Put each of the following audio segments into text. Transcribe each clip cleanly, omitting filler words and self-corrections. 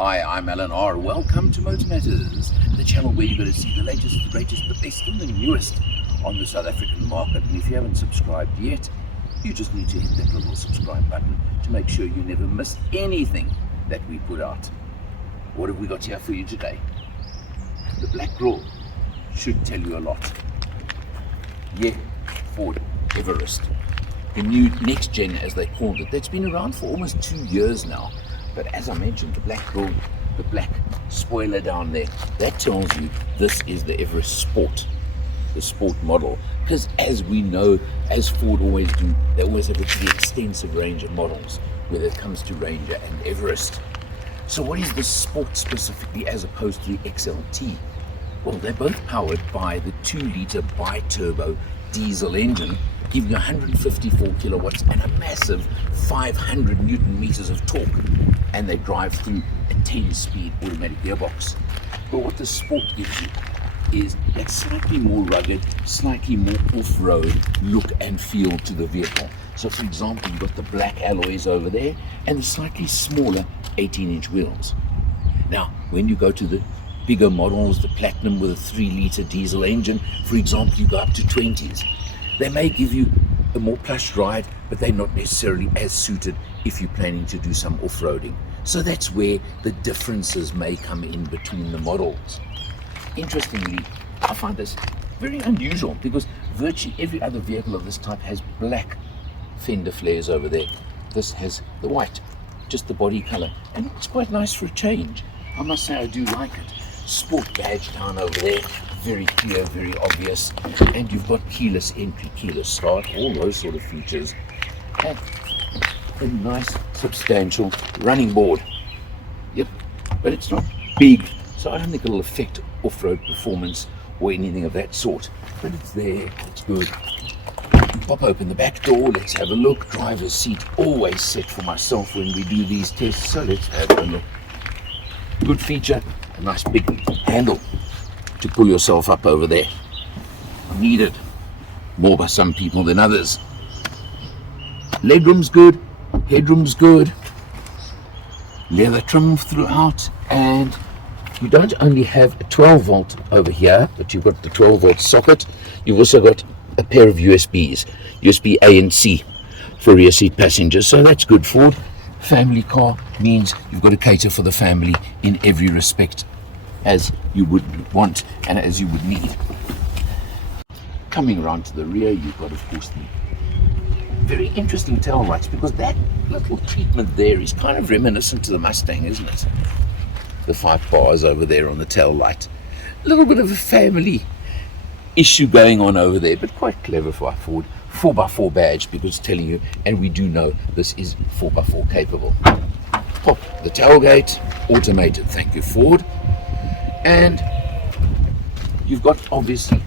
Hi, I'm Alan R. Welcome to MotorMatters, the channel where you're going to see the latest, the greatest, the best and the newest on the South African market. And if you haven't subscribed yet, you just need to hit that little subscribe button to make sure you never miss anything that we put out. What have we got here for you today? The Black Grill should tell you a lot. Yeah, Ford Everest. The new next gen, as they called it, that's been around for almost 2 years now. But as I mentioned, the Black Grill, the black spoiler down there, that tells you this is the Everest Sport, the sport model. Because as we know, as Ford always do, they always have a pretty extensive range of models, whether it comes to Ranger and Everest. So what is the Sport specifically as opposed to the XLT? Well, they're both powered by the 2-liter bi-turbo diesel engine, giving you 154 kilowatts and a massive 500 newton meters of torque, and they drive through a 10-speed automatic gearbox. But what the Sport gives you is that slightly more rugged, slightly more off-road look and feel to the vehicle. So for example, you've got the black alloys over there and the slightly smaller 18-inch wheels. Now, when you go to the bigger models, the Platinum with a 3-liter diesel engine, for example, you go up to 20s. They may give you a more plush ride, but they're not necessarily as suited if you're planning to do some off-roading. So that's where the differences may come in between the models. Interestingly, I find this very unusual because virtually every other vehicle of this type has black fender flares over there. This has the white, just the body color, and it's quite nice for a change. I must say I do like it. Sport badge down over there, very clear, very obvious, and you've got keyless entry, keyless start, all those sort of features, and a nice substantial running board. Yep, but it's not big, so I don't think it'll affect off-road performance or anything of that sort, but it's there, it's good. You pop open the back door, let's have a look. Driver's seat always set for myself when we do these tests, so let's have a look. Good feature, a nice big handle to pull yourself up over there. Needed more by some people than others. Legroom's good, headroom's good, leather trim throughout, and you don't only have a 12 volt over here, but you've got the 12 volt socket. You've also got a pair of USBs, USB A and C for rear seat passengers, so that's good. Ford family car means you've got to cater for the family in every respect, as you would want and as you would need. Coming around to the rear, you've got, of course, the very interesting tail lights, because that little treatment there is kind of reminiscent to the Mustang, isn't it? The 5 bars over there on the tail light. A little bit of a family issue going on over there, but quite clever for Ford. 4x4 badge, because it's telling you, and we do know this is 4x4 capable. Pop the tailgate, automated, thank you Ford. And you've got, obviously,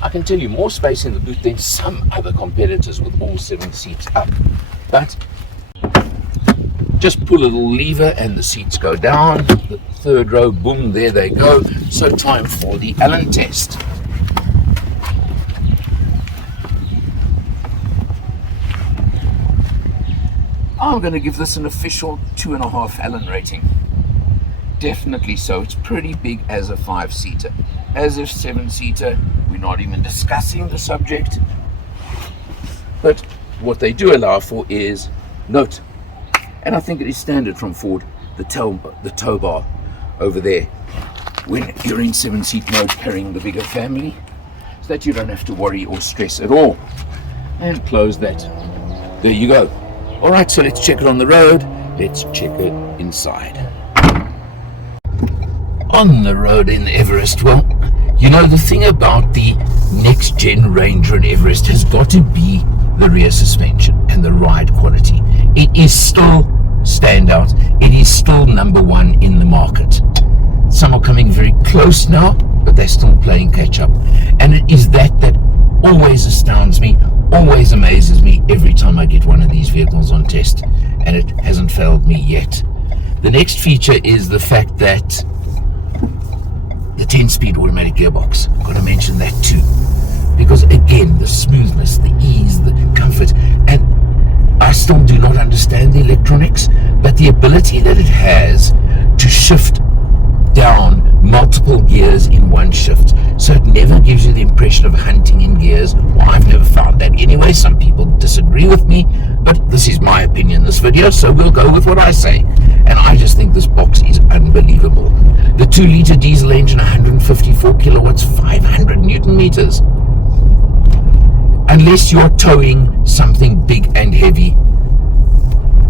I can tell you, more space in the boot than some other competitors with all 7 seats up. But just pull a little lever and the seats go down. The 3rd row, boom, there they go. So time for the Allen test. I'm going to give this an official 2.5 Allen rating. Definitely so. It's pretty big as a 5-seater. As a 7-seater, we're not even discussing the subject. But what they do allow for is, note, and I think it is standard from Ford, the tow bar over there when you're in 7-seat mode carrying the bigger family, so that you don't have to worry or stress at all. And close that. There you go. All right, so let's check it on the road. Let's check it inside. On the road in Everest, well, you know, the thing about the next gen Ranger and Everest has got to be the rear suspension and the ride quality. It is still standout. It is still #1 in the market. Some are coming very close now, but they're still playing catch up. And it is that always astounds me, always amazes me every time I get one of these vehicles on test, and it hasn't failed me yet. The next feature is the fact that the 10-speed automatic gearbox. I've got to mention that too, because again, the smoothness, the ease, the comfort, and I still do not understand the electronics, but the ability that it has to shift down multiple gears in one shift, so it never gives you the impression of hunting in gears. Well, I've never found that anyway. Some people disagree with me, but this is my opinion in this video, so we'll go with what I say. And I just think this box is unbelievable. The 2-liter diesel engine, 154 kilowatts, 500 newton meters. Unless you're towing something big and heavy,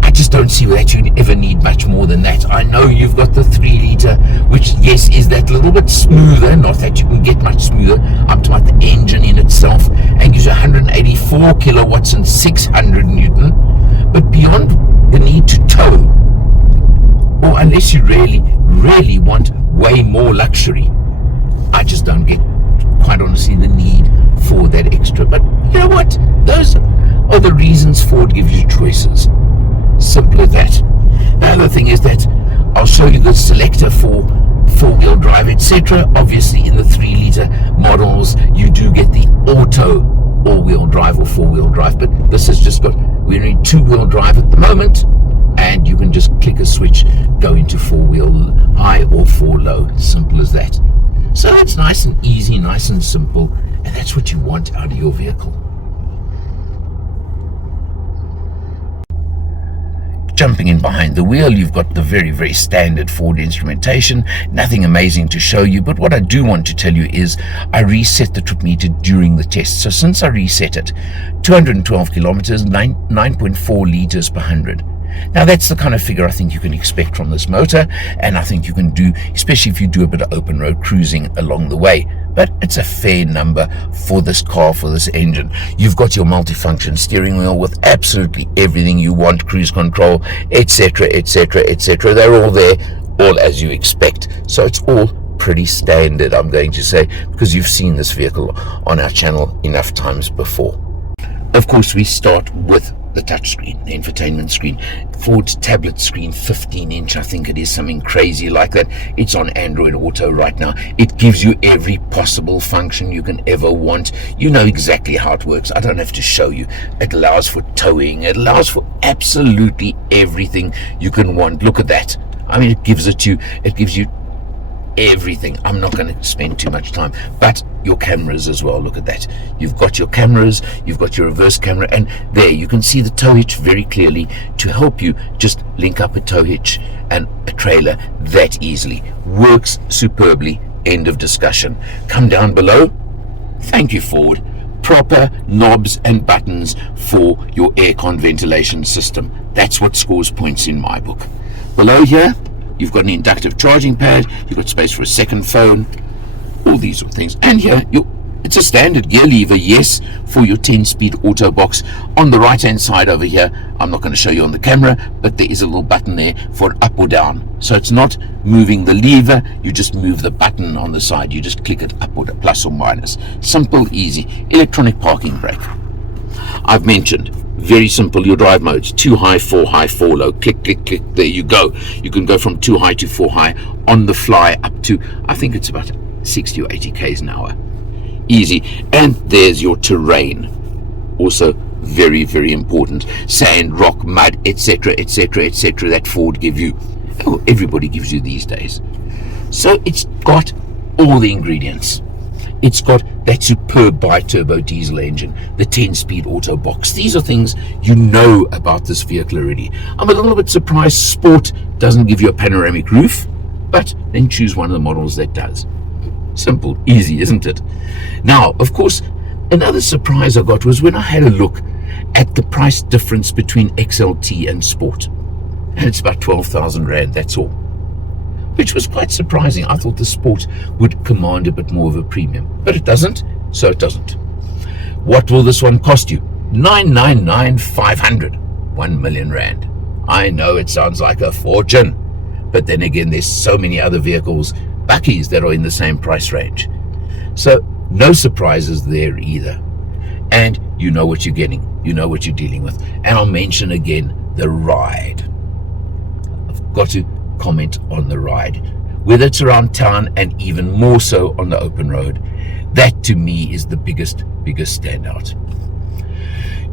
I just don't see that you ever need much more than that. I know you've got the 3-liter, which, yes, is that little bit smoother. Not that you can get much smoother. I'm talking about the engine in itself, and gives you 184 kilowatts and 600 newton. But beyond the need to tow, or unless you really want way more luxury, I just don't get, quite honestly, the need for that extra. But you know what? Those are the reasons Ford gives you choices. Simple as that. The other thing is that I'll show you the selector for 4-wheel drive, etc. Obviously, in the 3-liter models, you do get the auto all-wheel drive or 4-wheel drive, but this has just got, we're in 2-wheel drive at the moment, and you can just click a switch, go into 4-wheel high or 4 low. Simple as that. So that's nice and easy, nice and simple, and that's what you want out of your vehicle. Jumping in behind the wheel, you've got the very, very standard Ford instrumentation. Nothing amazing to show you, but what I do want to tell you is I reset the trip meter during the test. So since I reset it, 212 kilometers, 9.4 liters per 100. Now that's the kind of figure I think you can expect from this motor, and I think you can do, especially if you do a bit of open road cruising along the way. But it's a fair number for this car, for this engine. You've got your multifunction steering wheel with absolutely everything you want, cruise control, etc., etc., etc. They're all there, all as you expect. So it's all pretty standard, I'm going to say, because you've seen this vehicle on our channel enough times before. Of course, we start with the touchscreen, the infotainment screen. Ford's tablet screen, 15-inch, I think it is, something crazy like that. It's on Android Auto right now. It gives you every possible function you can ever want. You know exactly how it works. I don't have to show you. It allows for towing. It allows for absolutely everything you can want. Look at that. I mean, it gives it to you. It gives you everything. I'm not going to spend too much time, but your cameras as well. Look at that. You've got your cameras, you've got your reverse camera, and there you can see the tow hitch very clearly to help you just link up a tow hitch and a trailer that easily. Works superbly. End of discussion. Come down below. Thank you, Ford. Proper knobs and buttons for your aircon ventilation system. That's what scores points in my book. Below here, you've got an inductive charging pad, you've got space for a second phone, all these sort of things. And here, it's a standard gear lever, yes, for your 10-speed auto box. On the right-hand side over here, I'm not going to show you on the camera, but there is a little button there for up or down. So it's not moving the lever, you just move the button on the side. You just click it up or down, plus or minus. Simple, easy. Electronic parking brake. I've mentioned, very simple, your drive modes, 2 high, 4 low, click, click, click, there you go. You can go from 2 high to 4 high on the fly up to, I think it's about 60 or 80 k's an hour. Easy. And there's your terrain. Also very, very important. Sand, rock, mud, etc., etc., etc. that Ford give you. Oh, everybody gives you these days. So it's got all the ingredients. It's got that superb bi-turbo diesel engine, the 10-speed auto box. These are things you know about this vehicle already. I'm a little bit surprised Sport doesn't give you a panoramic roof, but then choose one of the models that does. Simple, easy, isn't it? Now, of course, another surprise I got was when I had a look at the price difference between XLT and Sport. And it's about 12,000 Rand, that's all. Which was quite surprising. I thought the Sport would command a bit more of a premium, but it doesn't, so it doesn't. What will this one cost you? 999,500, 1 million Rand. I know it sounds like a fortune, but then again, there's so many other vehicles, Buckies, that are in the same price range. So no surprises there either. And you know what you're getting. You know what you're dealing with. And I'll mention again the ride. I've got to comment on the ride, whether it's around town and even more so on the open road. That to me is the biggest standout.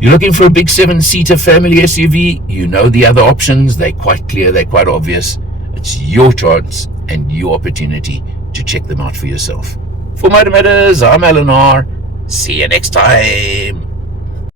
You're looking for a big 7-seater family SUV, you know the other options, they're quite clear, they're quite obvious. It's your chance and your opportunity to check them out for yourself. For MotorMatters, I'm Eleanor. See you next time.